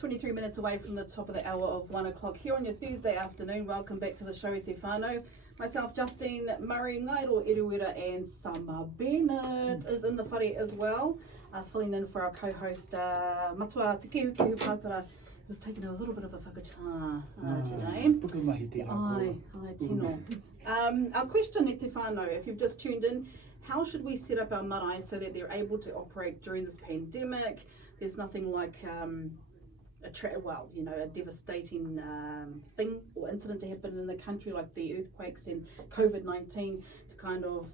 23 minutes away from the top of the hour of 1 o'clock here on your Thursday afternoon. Welcome back to the show, Te Whānau. Myself, Justine, Murray, Ngairo, Eruera, and Summer Bennett is in the whare as well, filling in for our co-host Matua Te Kehu Pātara, who's taking a little bit of a whakachā today. Puka mahi tēnā Ai tino. Our question, Te Whānau, if you've just tuned in, how should we set up our marae so that they're able to operate during this pandemic? There's nothing like a devastating thing or incident to happen in the country like the earthquakes and COVID-19 to kind of,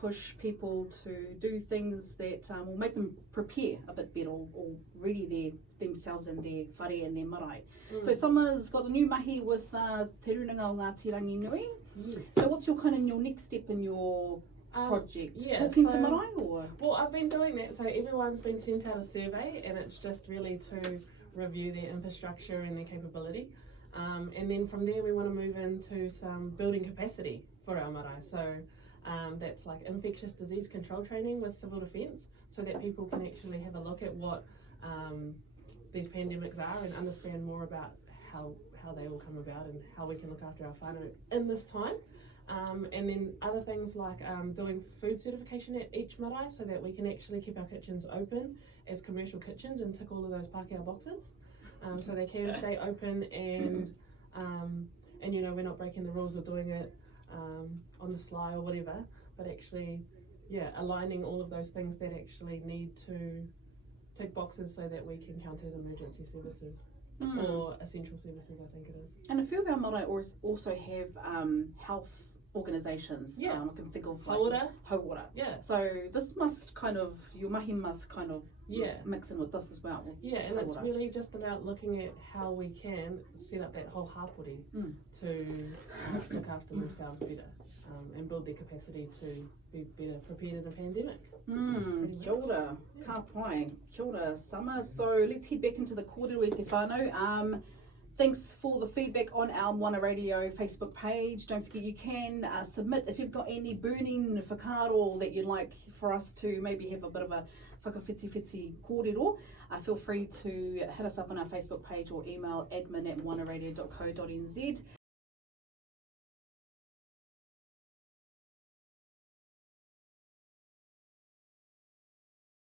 push people to do things that will make them prepare a bit better or ready themselves and their whare and their marae. So Summer's got a new mahi with Te Runanga o Ngāti Ranginui. So what's your next step in your project? Talking to marae or? Well, I've been doing that. So everyone's been sent out a survey and it's just really to review their infrastructure and their capability. And then from there we want to move into some building capacity for our marae. So that's like infectious disease control training with civil defence so that people can actually have a look at what these pandemics are and understand more about how they all come about and how we can look after our whānau in this time. And then other things like doing food certification at each marae so that we can actually keep our kitchens open as commercial kitchens and tick all of those Pākehā boxes. So they can stay open and we're not breaking the rules or doing it on the sly or whatever, but actually aligning all of those things that actually need to tick boxes so that we can count as emergency services or essential services, I think it is. And a few of our marae also have health organisations. I can think of Hauora. Yeah. So this must your mahi must mix in with this as well. Yeah, and it's really just about looking at how we can set up that whole hapū to look after themselves better and build their capacity to be better prepared in a pandemic. Kia ora, ka pai. Kia ora, Summer. So let's head back into the kōrero Te Whānau. Thanks for the feedback on our Moana Radio Facebook page. Don't forget you can submit if you've got any burning whakaaro that you'd like for us to maybe have a bit of a whakawhiti kōrero. Feel free to hit us up on our Facebook page or email admin@moanaradio.co.nz.